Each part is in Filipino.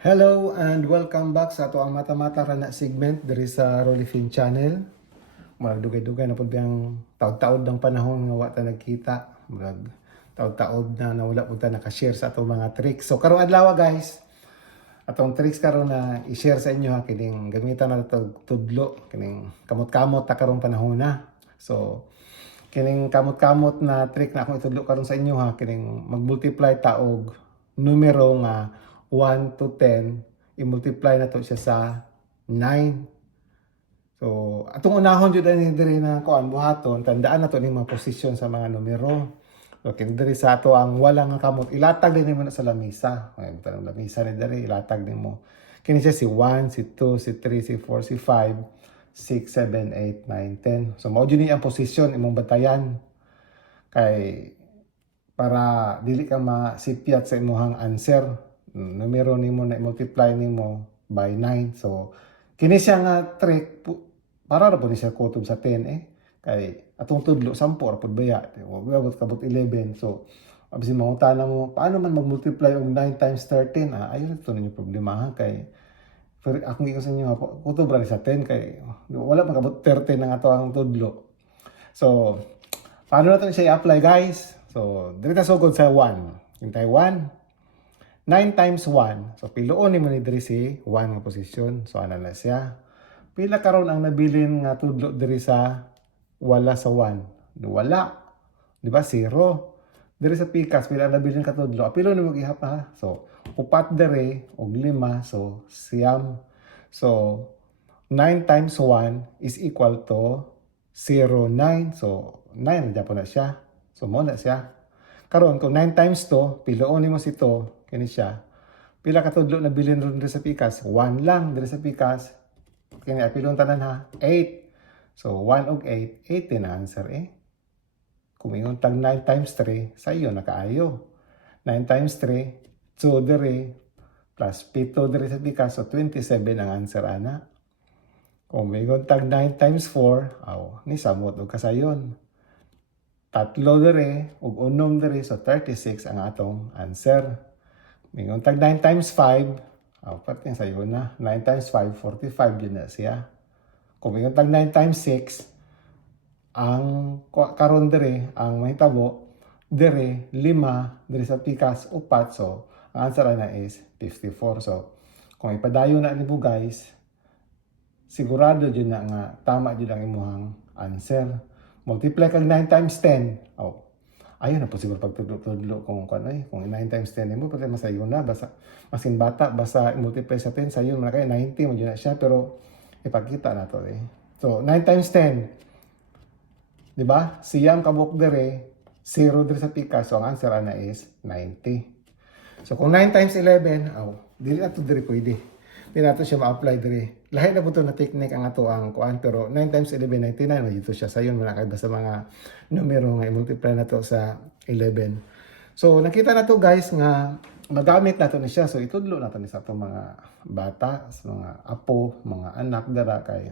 Hello and welcome back sa ato ang mata-mata ra na segment diri sa Rollyfin channel. Murag dugay-dugay na pud biyang taud-taud ng panahon nga wa ta nagkita. Murag taud-taud na nawala pud ta naka-share sa atong mga tricks. So karong adlaw guys, atong tricks karon na i-share sa inyo ha kining gamitan na tag tudlo kining kamot-kamot ta karong panahon na. So kining kamot-kamot na trick na akong itudlo karon sa inyo ha kining mag-multiply ta og numero nga 1 to 10, i-multiply na to siya sa 9. So, atong unahon jud ani diri na kuan buhaton, tandaan na to ning mga posisyon sa mga numero. So, kini diri sa ato ang wala nga kamot, ilatag din mo na sa lamisa. Ay, tanong lamisa ni diri, ilatag din mo. Kini siya si 1, si 2, si 3, si 4, si 5, 6, 7, 8, 9, 10. So, mao jud ni ang posisyon imong batayan. Kay para dili ka masipyat sa imong answer. Numero nimo na i-multiply nimo by 9. So kini siya nga trick para ra po ni siya kutob sa 10 kay atong tudlo 10 ra pud baya abot kabot 11. So absi mangutana mo paano man mag-multiply og 9 times 13 ayon to ninyo problema ha kay akong gikan sa inyo kutob ra ni sa 10 kay wala man kabot 13 ang ato ang tudlo. So paano natin siya i-apply guys? So diri ta sugod sa 1. Hintay 1 9 times 1. So, piluon ni mo ni diri si 1 nga posisyon. So, ana na siya. Pila karon ang nabilin nga tudlo diri sa wala sa 1? Wala. Di ba? 0. Diri sa pikas, pila ang nabilin ka tudlo. Apilo ni mo gihap ha. So, upat diri og 5. So, siyam. So, 9 times 1 is equal to 0, 9. So, 9 na po na siya. So, mo na siya. Karon kung 9 times 2, piluon ni mo si 2. Kini siya. Pila ka tudlo na bilin ron diri sa pikas? 1 lang diri sa pikas. Kini apilon tanan ha. 8. So 1 og 8, 18 na answer Kung ingon tag 9 times 3, sa iyo nakaayo. 9 times 3, 2 diri plus 7 diri sa pikas, so 27 ang answer ana. Kung ingon tag 9 times 4, ni samot og kasayon. 3 diri ug 6 diri, so 36 ang atong answer. Mingon tag 9 times 5, pati sayo na. 9 times 5, 45 yun na siya. Kung mingon tag 9 times 6, ang karon diri, ang mahitabo, diri, 5, diri sa pikas, 4. So, ang answer na is 54. So, kung ipadayo na nimo guys, sigurado dyan na nga, tama dyan ang imuhang answer. Multiply kag 9 times 10, ayun na po siguro pagtudlo kung kung 9 times 10 mo pati masayo na basta masin bata basta multiply sa 10 sayo man kay 90 mo na siya pero ipakita na to So 9 times 10, di ba? Siyam kabuk dere 0 dere sa pika, so ang answer ana is 90. So kung 9 times 11, dili ato diri pwede. Di nato siya ma-apply diri. Lahi na po ito na technique ang ato ang kuan pero 9 times 11, 99 mo dito siya sayon man kay basta mga numero nga i-multiply na to sa 11. So nakita na to guys nga magamit nato ni siya. So itudlo nato ni sa atong mga bata, sa mga apo, mga anak dara kay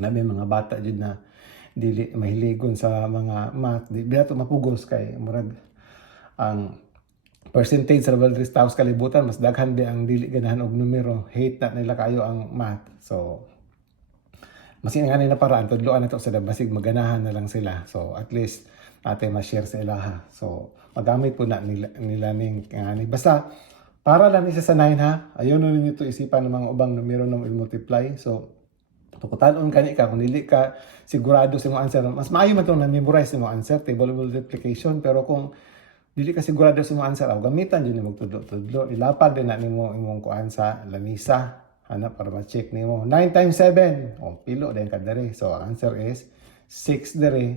nabi mga bata jud na dili mahiligon sa mga math. Di to mapugos kay murag ang percentage sa Valdez Taos kalibutan mas daghan di ang dili ganahan og numero, hate na nila kayo ang math. So masin nga nila paraan tudloan nato sa basig maganahan na lang sila. So at least natin ma-share sa ilaha. So magamit po na nila ning ngani basta para lang isa sa 9 ha. Ayaw na ninyo to isipan ng mga ubang numero na i-multiply. So tukutan kani ka kung dili ka sigurado sa imong answer, mas maayo man to na memorize imong answer table of multiplication. Pero kung dili ka sigurado sa imong answer, gamitan din mo tudlo-tudlo. Ilapag din na nimo imong kuan sa lamisa. Hanap para ma-check nimo. 9 times 7. Pilo din ka diri. So ang answer is 6 diri.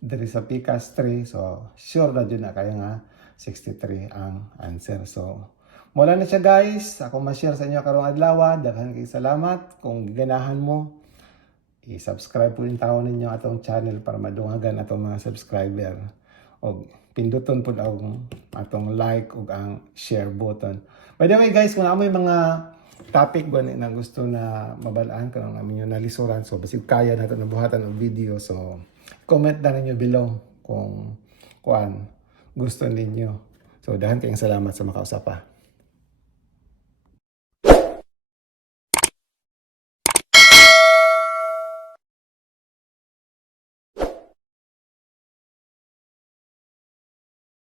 Diri sa pikas 3. So sure na din na kayo nga 63 ang answer. So mula na siya guys. Ako ma-share sa inyo karong adlaw. Daghan kay salamat. Kung ganahan mo, i-subscribe po yung tao ninyo atong channel para madungagan atong mga subscriber. O pinduton po ang atong like o ang share button. By the way guys, kung amoy mga topic ba na gusto na mabalaan kung ang amin yung nalisuran, so basig kaya nato na buhatan ng video, so comment na ninyo below kung gusto ninyo. So dahan kayong salamat sa makausap pa.